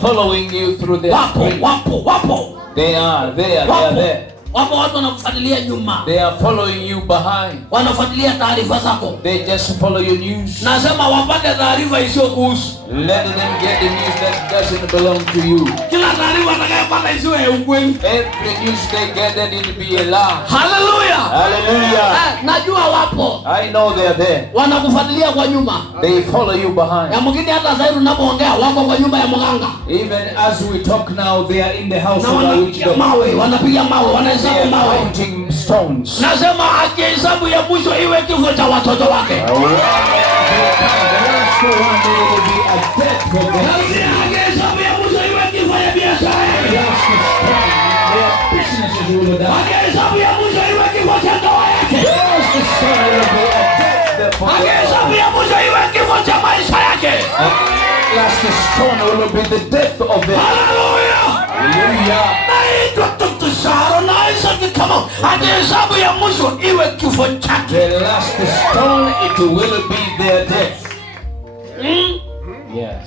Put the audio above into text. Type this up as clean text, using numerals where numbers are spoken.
following you through their street. Wapo. They are there. Wapo watu wanakufuatilia nyuma. They are following you behind. Wanafuatilia taarifa zako. They just follow your news. Nasema wapate taarifa isiyokuhusu. Let them get the news that doesn't belong to you. Kila taarifa atakayopata isiwe ya ukweli. Every news they get, they need to be a lie. Hallelujah. Hallelujah. Najua wapo. I know they are there. Wanakufuatilia kwa nyuma. They follow you behind. Ya mwingine hata sasa tunapoongea wako kwa nyumba ya mganga. Even as we talk now, they are in the house of a witch doctor. Wanapiga mawe, wanahesabu mawe. Counting stones. Nasema akihesabu ya mwisho iwe kifo cha watoto wake. The last one will be a death for them. Akihesabu ya mwisho iwe kifo ya biashara yake. Their businesses will die. Akihesabu ya mwisho iwe kifo cha ndoa yake. The son will be a death for them. Akihesabu ya mwisho iwe kifo cha maisha yake. Last stone will be the death of them. Hallelujah. Hallelujah. Akihesabu ya mwisho iwe kifo chake. The last stone, it will be their death. Yes.